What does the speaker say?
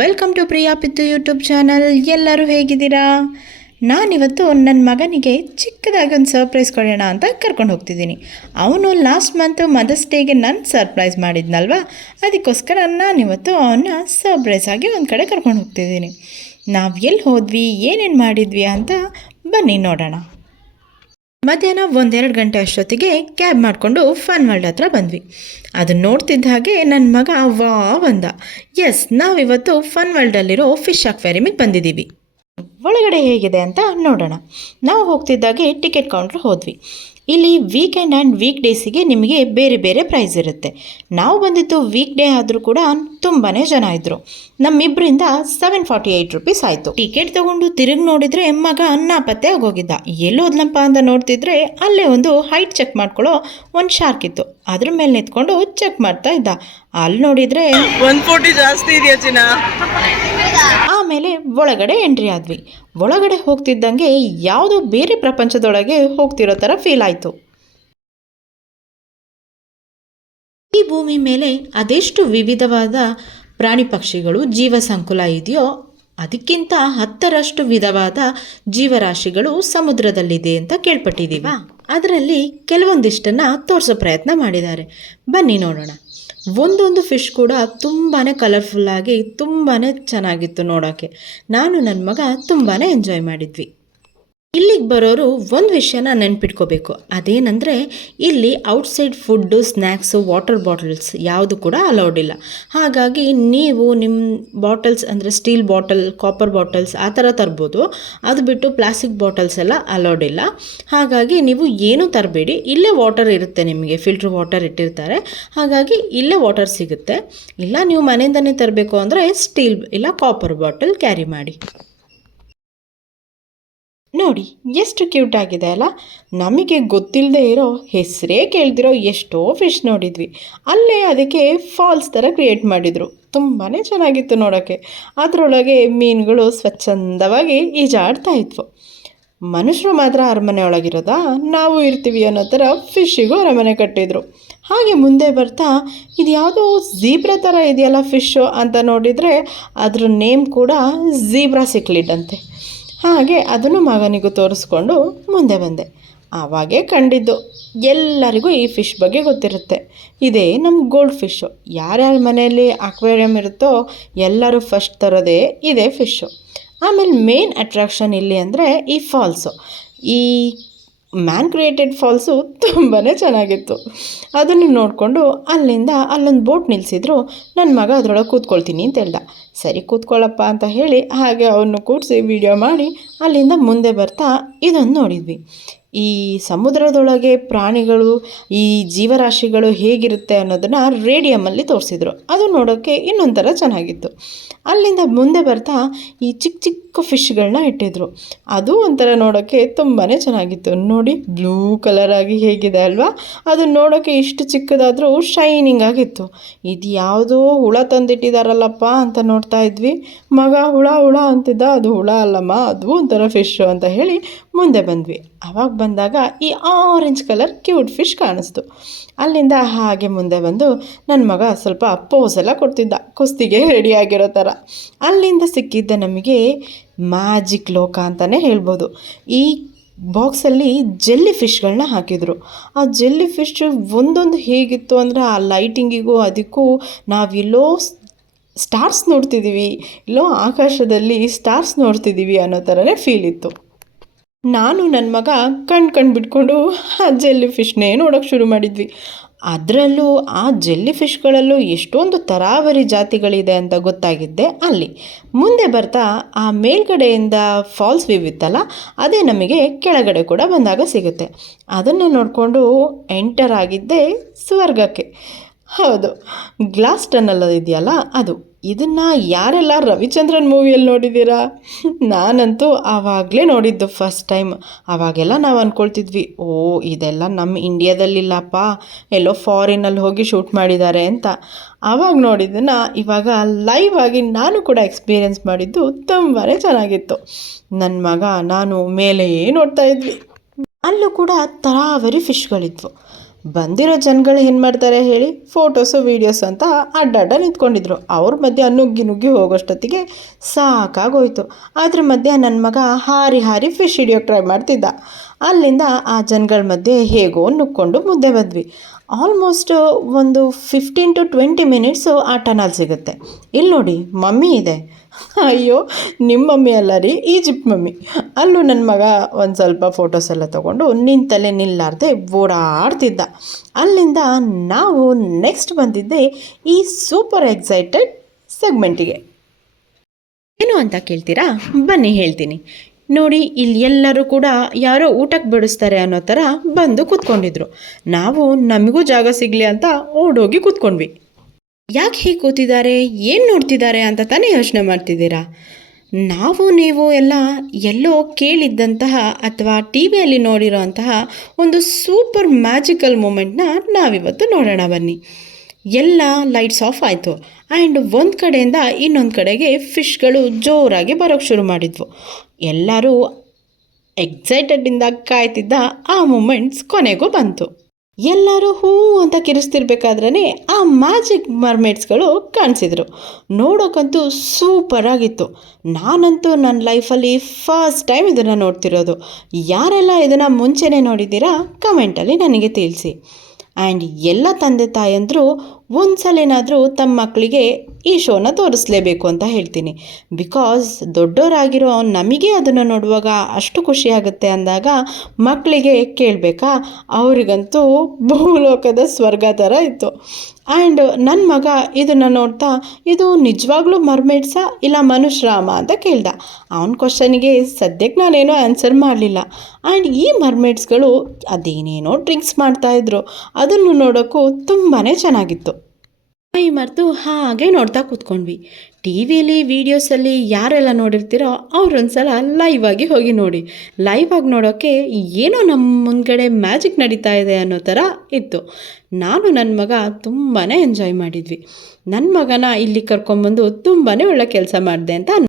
Welcome to Priya Pittu YouTube channel. ಎಲ್ಲರೂ ಹೇಗಿದ್ದೀರಾ? ನಾನಿವತ್ತು ನನ್ನ ಮಗನಿಗೆ ಚಿಕ್ಕದಾಗಿ ಒಂದು ಸರ್ಪ್ರೈಸ್ ಕೊಡೋಣ ಅಂತ ಕರ್ಕೊಂಡು ಹೋಗ್ತಿದ್ದೀನಿ. ಅವನು ಲಾಸ್ಟ್ ಮಂತ್ ಮದರ್ಸ್ ಡೇಗೆ ನನ್ನ ಸರ್ಪ್ರೈಸ್ ಮಾಡಿದ್ನಲ್ವ, ಅದಕ್ಕೋಸ್ಕರ ನಾನಿವತ್ತು ಅವನ್ನ ಸರ್ಪ್ರೈಸ್ ಆಗಿ ಒಂದು ಕಡೆ ಕರ್ಕೊಂಡು ಹೋಗ್ತಿದ್ದೀನಿ. ನಾವು ಎಲ್ಲಿ ಹೋದ್ವಿ, ಏನೇನು ಮಾಡಿದ್ವಿ ಅಂತ ಬನ್ನಿ ನೋಡೋಣ. ಮಧ್ಯಾಹ್ನ 1-2 ಗಂಟೆ ಅಷ್ಟೊತ್ತಿಗೆ ಕ್ಯಾಬ್ ಮಾಡಿಕೊಂಡು ಫನ್ ವರ್ಲ್ಡ್ ಹತ್ರ ಬಂದ್ವಿ. ಅದನ್ನು ನೋಡ್ತಿದ್ದ ಹಾಗೆ ನನ್ನ ಮಗ ವಾವ್ ಅಂದ. ಎಸ್, ನಾವಿವತ್ತು ಫನ್ ವರ್ಲ್ಡಲ್ಲಿರೋ ಫಿಶ್ ಅಕ್ವೇರಿಯಮಿಗೆ ಬಂದಿದ್ದೀವಿ. ಒಳಗಡೆ ಹೇಗಿದೆ ಅಂತ ನೋಡೋಣ. ನಾವು ಹೋಗ್ತಿದ್ದಾಗೆ ಟಿಕೆಟ್ ಕೌಂಟ್ರ್ ಹೋದ್ವಿ. ಇಲ್ಲಿ ವೀಕೆಂಡ್ ಆ್ಯಂಡ್ ವೀಕ್ ಡೇಸಿಗೆ ನಿಮಗೆ ಬೇರೆ ಬೇರೆ ಪ್ರೈಸ್ ಇರುತ್ತೆ. ನಾವು ಬಂದಿದ್ದು ವೀಕ್ ಡೇ ಆದರೂ ಕೂಡ ತುಂಬಾ ಜನ ಇದ್ದರು. ನಮ್ಮಿಬ್ಬರಿಂದ 748 ರೂಪೀಸ್ ಆಯಿತು. ಟಿಕೆಟ್ ತೊಗೊಂಡು ತಿರುಗಿ ನೋಡಿದರೆ ಮಗ ನಾಪತ್ತೆ ಆಗೋಗಿದ್ದ. ಎಲ್ಲೋದ್ಲಪ್ಪ ಅಂತ ನೋಡ್ತಿದ್ರೆ ಅಲ್ಲೇ ಒಂದು ಹೈಟ್ ಚೆಕ್ ಮಾಡ್ಕೊಳ್ಳೋ ಒಂದು ಶಾರ್ಕ್ ಇತ್ತು. ಅದ್ರ ಮೇಲೆ ನಿಂತ್ಕೊಂಡು ಚೆಕ್ ಮಾಡ್ತಾ ಇದ್ದ. ಅಲ್ಲಿ ನೋಡಿದರೆ 140 ಜಾಸ್ತಿ ಇದೆಯಾ ಚಿನ್ನ. ಆಮೇಲೆ ಒಳಗಡೆ ಎಂಟ್ರಿ ಆದ್ವಿ. ಒಳಗಡೆ ಹೋಗ್ತಿದ್ದಂಗೆ ಯಾವುದೋ ಬೇರೆ ಪ್ರಪಂಚದೊಳಗೆ ಹೋಗ್ತಿರೋ ಥರ ಫೀಲ್ ಆಯಿತು. ಈ ಭೂಮಿ ಮೇಲೆ ಅದೆಷ್ಟು ವಿವಿಧವಾದ ಪ್ರಾಣಿ ಪಕ್ಷಿಗಳು ಜೀವ ಸಂಕುಲ ಇದೆಯೋ ಅದಕ್ಕಿಂತ 10ರಷ್ಟು ವಿಧವಾದ ಜೀವರಾಶಿಗಳು ಸಮುದ್ರದಲ್ಲಿದೆ ಅಂತ ಕೇಳ್ಪಟ್ಟಿದ್ದೀವಿ. ಅದರಲ್ಲಿ ಕೆಲವೊಂದಿಷ್ಟನ್ನು ತೋರಿಸೋ ಪ್ರಯತ್ನ ಮಾಡಿದ್ದಾರೆ. ಬನ್ನಿ ನೋಡೋಣ. ಒಂದೊಂದು ಫಿಶ್ ಕೂಡ ತುಂಬಾ ಕಲರ್ಫುಲ್ಲಾಗಿ ತುಂಬಾ ಚೆನ್ನಾಗಿತ್ತು ನೋಡೋಕ್ಕೆ. ನಾನು ನನ್ನ ಮಗ ತುಂಬಾ ಎಂಜಾಯ್ ಮಾಡಿದ್ವಿ. ಇಲ್ಲಿಗೆ ಬರೋರು ಒಂದು ವಿಷಯನ ನೆನ್ಪಿಟ್ಕೋಬೇಕು. ಅದೇನೆಂದರೆ ಇಲ್ಲಿ outside food, snacks, water bottles ಯಾವುದು ಕೂಡ ಅಲೌಡ್ ಇಲ್ಲ. ಹಾಗಾಗಿ ನೀವು ನಿಮ್ಮ ಬಾಟಲ್ಸ್ ಅಂದರೆ ಸ್ಟೀಲ್ ಬಾಟಲ್, ಕಾಪರ್ ಬಾಟಲ್ಸ್ ಆ ಥರ ತರ್ಬೋದು. ಅದು ಬಿಟ್ಟು ಪ್ಲಾಸ್ಟಿಕ್ ಬಾಟಲ್ಸ್ ಎಲ್ಲ ಅಲೌಡ್ ಇಲ್ಲ. ಹಾಗಾಗಿ ನೀವು ಏನೂ ತರಬೇಡಿ. ಇಲ್ಲೇ ವಾಟರ್ ಇರುತ್ತೆ, ನಿಮಗೆ ಫಿಲ್ಟ್ರ್ ವಾಟರ್ ಇಟ್ಟಿರ್ತಾರೆ. ಹಾಗಾಗಿ ಇಲ್ಲೇ ವಾಟರ್ ಸಿಗುತ್ತೆ. ಇಲ್ಲ ನೀವು ಮನೆಯಿಂದನೇ ತರಬೇಕು ಅಂದರೆ ಸ್ಟೀಲ್ ಇಲ್ಲ ಕಾಪರ್ ಬಾಟಲ್ ಕ್ಯಾರಿ ಮಾಡಿ. ನೋಡಿ ಎಷ್ಟು ಕ್ಯೂಟ್ ಆಗಿದೆ ಅಲ್ಲ. ನಮಗೆ ಗೊತ್ತಿಲ್ಲದೆ ಇರೋ, ಹೆಸರೇ ಕೇಳ್ದಿರೋ ಎಷ್ಟೋ ಫಿಶ್ ನೋಡಿದ್ವಿ. ಅಲ್ಲೇ ಅದಕ್ಕೆ ಫಾಲ್ಸ್ ಥರ ಕ್ರಿಯೇಟ್ ಮಾಡಿದರು. ತುಂಬಾ ಚೆನ್ನಾಗಿತ್ತು ನೋಡೋಕ್ಕೆ. ಅದರೊಳಗೆ ಮೀನುಗಳು ಸ್ವಚ್ಛಂದವಾಗಿ ಈಜಾಡ್ತಾ ಇದ್ವು. ಮನುಷ್ಯರು ಮಾತ್ರ ಅರಮನೆ ಒಳಗಿರೋದಾ, ನಾವು ಇರ್ತೀವಿ ಅನ್ನೋ ಥರ ಫಿಶ್ಶಿಗೂ ಅರಮನೆ ಕಟ್ಟಿದ್ರು. ಹಾಗೆ ಮುಂದೆ ಬರ್ತಾ ಇದು ಯಾವುದೋ ಝೀಬ್ರಾ ಥರ ಇದೆಯಲ್ಲ ಫಿಶ್ಶು ಅಂತ ನೋಡಿದರೆ ಅದ್ರ ನೇಮ್ ಕೂಡ ಝೀಬ್ರಾ ಸಿಕ್ಲಿಡ್ ಅಂತೆ. ಹಾಗೆ ಅದನ್ನು ಮಗನಿಗೂ ತೋರಿಸ್ಕೊಂಡು ಮುಂದೆ ಬಂದೆ. ಆವಾಗೇ ಕಂಡಿದ್ದು. ಎಲ್ಲರಿಗೂ ಈ ಫಿಶ್ ಬಗ್ಗೆ ಗೊತ್ತಿರುತ್ತೆ. ಇದೇ ನಮ್ಮ ಗೋಲ್ಡ್ ಫಿಶ್ಶು. ಯಾರ್ಯಾರ ಮನೆಯಲ್ಲಿ ಅಕ್ವೇರಿಯಮ್ ಇರುತ್ತೋ ಎಲ್ಲರೂ ಫಸ್ಟ್ ತರೋದೇ ಇದೇ ಫಿಶ್ಶು. ಆಮೇಲೆ ಮೇನ್ ಅಟ್ರಾಕ್ಷನ್ ಇಲ್ಲಿ ಅಂದರೆ ಈ ಫಾಲ್ಸು. ಈ ಮ್ಯಾನ್ ಕ್ರಿಯೇಟೆಡ್ ಫಾಲ್ಸು ತುಂಬಾ ಚೆನ್ನಾಗಿತ್ತು. ಅದನ್ನು ನೋಡಿಕೊಂಡು ಅಲ್ಲಿಂದ ಅಲ್ಲೊಂದು ಬೋಟ್ ನಿಲ್ಲಿಸಿದ್ರು. ನನ್ನ ಮಗ ಅದರೊಳಗೆ ಕೂತ್ಕೊಳ್ತೀನಿ ಅಂತ ಹೇಳ್ದ. ಸರಿ ಕೂತ್ಕೊಳ್ಳಪ್ಪ ಅಂತ ಹೇಳಿ ಹಾಗೆ ಅವನು ಕೂರಿಸಿ ವಿಡಿಯೋ ಮಾಡಿ ಅಲ್ಲಿಂದ ಮುಂದೆ ಬರ್ತಾ ಇದನ್ನು ನೋಡಿದ್ವಿ. ಈ ಸಮುದ್ರದೊಳಗೆ ಪ್ರಾಣಿಗಳು, ಈ ಜೀವರಾಶಿಗಳು ಹೇಗಿರುತ್ತೆ ಅನ್ನೋದನ್ನು ರೇಡಿಯಮಲ್ಲಿ ತೋರಿಸಿದ್ರು. ಅದು ನೋಡೋಕ್ಕೆ ಇನ್ನೊಂಥರ ಚೆನ್ನಾಗಿತ್ತು. ಅಲ್ಲಿಂದ ಮುಂದೆ ಬರ್ತಾ ಈ ಚಿಕ್ಕ ಚಿಕ್ಕ ಫಿಶ್ಗಳನ್ನ ಇಟ್ಟಿದ್ರು. ಅದು ಒಂಥರ ನೋಡೋಕ್ಕೆ ತುಂಬಾ ಚೆನ್ನಾಗಿತ್ತು. ನೋಡಿ ಬ್ಲೂ ಕಲರಾಗಿ ಹೇಗಿದೆ ಅಲ್ವಾ. ಅದು ನೋಡೋಕ್ಕೆ ಇಷ್ಟು ಚಿಕ್ಕದಾದರೂ ಶೈನಿಂಗ್ ಆಗಿತ್ತು. ಇದು ಯಾವುದೋ ಹುಳ ತಂದಿಟ್ಟಿದ್ದಾರಲ್ಲಪ್ಪ ಅಂತ ನೋಡ್ತಾ ಇದ್ವಿ. ಮಗ ಹುಳ ಹುಳ ಅಂತಿದ್ದ. ಅದು ಹುಳ ಅಲ್ಲಮ್ಮ, ಅದು ಒಂಥರ ಫಿಶ್ಶು ಅಂತ ಹೇಳಿ ಮುಂದೆ ಬಂದ್ವಿ. ಆವಾಗ ಬಂದಾಗ ಈ ಆರೆಂಜ್ ಕಲರ್ ಕ್ಯೂಟ್ ಫಿಶ್ ಕಾಣಿಸ್ತು. ಅಲ್ಲಿಂದ ಹಾಗೆ ಮುಂದೆ ಬಂದು ನನ್ನ ಮಗ ಸ್ವಲ್ಪ ಪೋಸೆಲ್ಲ ಕೊಡ್ತಿದ್ದ, ಕುಸ್ತಿಗೆ ರೆಡಿಯಾಗಿರೋ ಥರ. ಅಲ್ಲಿಂದ ಸಿಕ್ಕಿದ್ದ ನಮಗೆ ಮ್ಯಾಜಿಕ್ ಲೋಕ ಅಂತಲೇ ಹೇಳ್ಬೋದು. ಈ ಬಾಕ್ಸಲ್ಲಿ ಜೆಲ್ಲಿ ಫಿಶ್ಗಳನ್ನ ಹಾಕಿದರು. ಆ ಜೆಲ್ಲಿ ಫಿಶ್ ಒಂದೊಂದು ಹೇಗಿತ್ತು ಅಂದರೆ ಆ ಲೈಟಿಂಗಿಗೂ ಅದಕ್ಕೂ ನಾವೆಲ್ಲೋ ಸ್ಟಾರ್ಸ್ ನೋಡ್ತಿದ್ದೀವಿ, ಎಲ್ಲೋ ಆಕಾಶದಲ್ಲಿ ಸ್ಟಾರ್ಸ್ ನೋಡ್ತಿದ್ದೀವಿ ಅನ್ನೋ ಥರನೇ ಫೀಲ್ ಇತ್ತು. ನಾನು ನನ್ನ ಮಗ ಕಣ್ಣು ಬಿಟ್ಕೊಂಡು ಆ ಜೆಲ್ಲಿ ಫಿಶ್ನೇ ನೋಡೋಕ್ಕೆ ಶುರು ಮಾಡಿದ್ವಿ. ಅದರಲ್ಲೂ ಆ ಜೆಲ್ಲಿ ಫಿಶ್ಗಳಲ್ಲೂ ಎಷ್ಟೊಂದು ತರಾವರಿ ಜಾತಿಗಳಿದೆ ಅಂತ ಗೊತ್ತಾಗಿದ್ದೆ ಅಲ್ಲಿ. ಮುಂದೆ ಬರ್ತಾ ಆ ಮೇಲ್ಗಡೆಯಿಂದ ಫಾಲ್ಸ್ ವ್ಯೂ ಇತ್ತಲ್ಲ, ಅದೇ ನಮಗೆ ಕೆಳಗಡೆ ಕೂಡ ಬಂದಾಗ ಸಿಗುತ್ತೆ. ಅದನ್ನು ನೋಡಿಕೊಂಡು ಎಂಟರ್ ಆಗಿದ್ದೆ ಸ್ವರ್ಗಕ್ಕೆ. ಹೌದು, ಗ್ಲಾಸ್ ಟನಲ್ ಇದೆಯಲ್ಲ ಅದು. ಇದನ್ನು ಯಾರೆಲ್ಲ ರವಿಚಂದ್ರನ್ ಮೂವಿಯಲ್ಲಿ ನೋಡಿದ್ದೀರಾ? ನಾನಂತೂ ಆವಾಗಲೇ ನೋಡಿದ್ದು ಫಸ್ಟ್ ಟೈಮ್. ಆವಾಗೆಲ್ಲ ನಾವು ಅಂದ್ಕೊಳ್ತಿದ್ವಿ, ಓ ಇದೆಲ್ಲ ನಮ್ಮ ಇಂಡಿಯಾದಲ್ಲಿಲ್ಲಪ್ಪ, ಎಲ್ಲೋ ಫಾರಿನಲ್ಲಿ ಹೋಗಿ ಶೂಟ್ ಮಾಡಿದ್ದಾರೆ ಅಂತ. ಆವಾಗ ನೋಡಿದ್ದನ್ನು ಇವಾಗ ಲೈವ್ ಆಗಿ ನಾನು ಕೂಡ ಎಕ್ಸ್ಪೀರಿಯೆನ್ಸ್ ಮಾಡಿದ್ದು ತುಂಬಾ ಚೆನ್ನಾಗಿತ್ತು. ನನ್ನ ಮಗ ನಾನು ಮೇಲೆಯೇ ನೋಡ್ತಾ ಇದ್ವಿ. ಅಲ್ಲೂ ಕೂಡ ತರಾವರಿ ಫಿಶ್ಗಳಿದ್ವು. ಬಂದಿರೋ ಜನಗಳು ಏನು ಮಾಡ್ತಾರೆ ಹೇಳಿ, ಫೋಟೋಸು ವೀಡಿಯೋಸು ಅಂತ ಅಡ್ಡಾಡ ನಿಂತ್ಕೊಂಡಿದ್ರು. ಅವ್ರ ಮಧ್ಯೆ ನುಗ್ಗಿ ನುಗ್ಗಿ ಹೋಗೋಷ್ಟೊತ್ತಿಗೆ ಸಾಕಾಗೋಯ್ತು. ಅದ್ರ ಮಧ್ಯೆ ನನ್ನ ಮಗ ಹಾರಿ ಹಾರಿ ಫಿಶ್ ಹಿಡಿಯೋಕ್ಕೆ ಟ್ರೈ ಮಾಡ್ತಿದ್ದ. ಅಲ್ಲಿಂದ ಆ ಜನಗಳ ಮಧ್ಯೆ ಹೇಗೋ ನುಗ್ಕೊಂಡು ಮುದ್ದೆ ಬಂದ್ವಿ. ಆಲ್ಮೋಸ್ಟ್ ಒಂದು 15 to 20 ಮಿನಿಟ್ಸು ಆ ಟನಲ್ ಸಿಗುತ್ತೆ. ಇಲ್ಲಿ ನೋಡಿ ಮಮ್ಮಿ ಇದೆ. ಅಯ್ಯೋ ನಿಮ್ಮ ಮಮ್ಮಿ ಅಲ್ಲ ರೀ, ಈಜಿಪ್ಟ್ ಮಮ್ಮಿ. ಅಲ್ಲೂ ನನ್ನ ಮಗ ಒಂದು ಸ್ವಲ್ಪ ಫೋಟೋಸ್ ಎಲ್ಲ ತೊಗೊಂಡು ನಿಂತಲ್ಲೇ ನಿಲ್ಲಾರ್ದೆ ಓಡಾಡ್ತಿದ್ದ. ಅಲ್ಲಿಂದ ನಾವು ನೆಕ್ಸ್ಟ್ ಬಂದಿದ್ದೆ ಈ ಸೂಪರ್ ಎಕ್ಸೈಟೆಡ್ ಸೆಗ್ಮೆಂಟಿಗೆ. ಏನು ಅಂತ ಕೇಳ್ತೀರಾ? ಬನ್ನಿ ಹೇಳ್ತೀನಿ. ನೋಡಿ, ಇಲ್ಲಿ ಎಲ್ಲರೂ ಕೂಡ ಯಾರೋ ಊಟಕ್ಕೆ ಬಡಿಸ್ತಾರೆ ಅನ್ನೋ ಥರ ಬಂದು ಕೂತ್ಕೊಂಡಿದ್ರು. ನಾವು ನಮಗೂ ಜಾಗ ಸಿಗಲಿ ಅಂತ ಓಡೋಗಿ ಕೂತ್ಕೊಂಡ್ವಿ. ಯಾಕೆ ಹೀಗೆ ಕೂತಿದ್ದಾರೆ, ಏನು ನೋಡ್ತಿದ್ದಾರೆ ಅಂತ ತಾನೇ ಯೋಚನೆ ಮಾಡ್ತಿದ್ದೀರಾ? ನೀವು ಎಲ್ಲ ಎಲ್ಲೋ ಕೇಳಿದ್ದಂತಹ ಅಥವಾ ಟಿ ವಿಯಲ್ಲಿ ನೋಡಿರೋ ಅಂತಹ ಒಂದು ಸೂಪರ್ ಮ್ಯಾಜಿಕಲ್ ಮೂಮೆಂಟ್ನ ನಾವಿವತ್ತು ನೋಡೋಣ ಬನ್ನಿ. ಎಲ್ಲ ಲೈಟ್ಸ್ ಆಫ್ ಆಯಿತು ಆ್ಯಂಡ್ ಒಂದು ಕಡೆಯಿಂದ ಇನ್ನೊಂದು ಕಡೆಗೆ ಫಿಶ್ಗಳು ಜೋರಾಗಿ ಬರೋಕ್ಕೆ ಶುರು ಮಾಡಿದ್ವು. ಎಲ್ಲರೂ ಎಕ್ಸೈಟೆಡ್ಡಿಂದ ಕಾಯ್ತಿದ್ದ ಆ ಮೂಮೆಂಟ್ಸ್ ಕೊನೆಗೂ ಬಂತು. ಎಲ್ಲರೂ ಹೂ ಅಂತ ಕಿರಿಸ್ತಿರ್ಬೇಕಾದ್ರೇ ಆ ಮ್ಯಾಜಿಕ್ ಮರ್ಮೇಡ್ಸ್ಗಳು ಕಾಣಿಸಿದ್ರು. ನೋಡೋಕ್ಕಂತೂ ಸೂಪರಾಗಿತ್ತು. ನಾನಂತೂ ನನ್ನ ಲೈಫಲ್ಲಿ ಫಸ್ಟ್ ಟೈಮ್ ಇದನ್ನು ನೋಡ್ತಿರೋದು. ಯಾರೆಲ್ಲ ಇದನ್ನು ಮುಂಚೆನೇ ನೋಡಿದ್ದೀರಾ ಕಮೆಂಟಲ್ಲಿ ನನಗೆ ತಿಳಿಸಿ. ಆ್ಯಂಡ್ ಎಲ್ಲ ತಂದೆ ತಾಯಂದರು ಒಂದು ಸಲೇನಾದರೂ ತಮ್ಮ ಮಕ್ಕಳಿಗೆ ಈ ಶೋನ ತೋರಿಸ್ಲೇಬೇಕು ಅಂತ ಹೇಳ್ತೀನಿ. ಬಿಕಾಸ್ ದೊಡ್ಡವರಾಗಿರೋ ನಮಗೆ ಅದನ್ನು ನೋಡುವಾಗ ಅಷ್ಟು ಖುಷಿಯಾಗುತ್ತೆ ಅಂದಾಗ ಮಕ್ಕಳಿಗೆ ಕೇಳಬೇಕಾ? ಅವರಿಗಂತೂ ಭೂಲೋಕದ ಸ್ವರ್ಗ ಥರ ಇತ್ತು. ಆ್ಯಂಡ್ ನನ್ನ ಮಗ ಇದನ್ನು ನೋಡ್ತಾ ಇದು ನಿಜವಾಗ್ಲೂ ಮರ್ಮೇಡ್ಸಾ ಇಲ್ಲ ಮನುಷ್ಯರಾಮ ಅಂತ ಕೇಳ್ದ. ಅವನ ಕ್ವಶನಿಗೆ ಸದ್ಯಕ್ಕೆ ನಾನೇನೋ ಆನ್ಸರ್ ಮಾಡಲಿಲ್ಲ. ಆ್ಯಂಡ್ ಈ ಮರ್ಮೇಡ್ಸ್ಗಳು ಅದೇನೇನೋ ಡ್ರಿಂಕ್ಸ್ ಮಾಡ್ತಾಯಿದ್ರು. ಅದನ್ನು ನೋಡೋಕ್ಕೂ ತುಂಬಾ ಚೆನ್ನಾಗಿತ್ತು. ಮೈ ಮರೆತು ಹಾಗೆ ನೋಡ್ತಾ ಕೂತ್ಕೊಂಡ್ವಿ. ಟಿ ವಿಲಿ ವೀಡಿಯೋಸಲ್ಲಿ ಯಾರೆಲ್ಲ ನೋಡಿರ್ತೀರೋ ಅವರೊಂದ್ಸಲ ಲೈವ್ ಆಗಿ ಹೋಗಿ ನೋಡಿ. ಲೈವ್ ಆಗಿ ನೋಡೋಕ್ಕೆ ಏನೋ ನಮ್ಮ ಮುಂದ್ಗಡೆ ಮ್ಯಾಜಿಕ್ ನಡೀತಾ ಇದೆ ಅನ್ನೋ ಥರ ಇತ್ತು. ನಾನು ನನ್ನ ಮಗ ತುಂಬಾ ಎಂಜಾಯ್ ಮಾಡಿದ್ವಿ. ನನ್ನ ಮಗನ ಇಲ್ಲಿ ಕರ್ಕೊಂಬಂದು ತುಂಬಾ ಒಳ್ಳೆ ಕೆಲಸ ಮಾಡಿದೆ ಅಂತ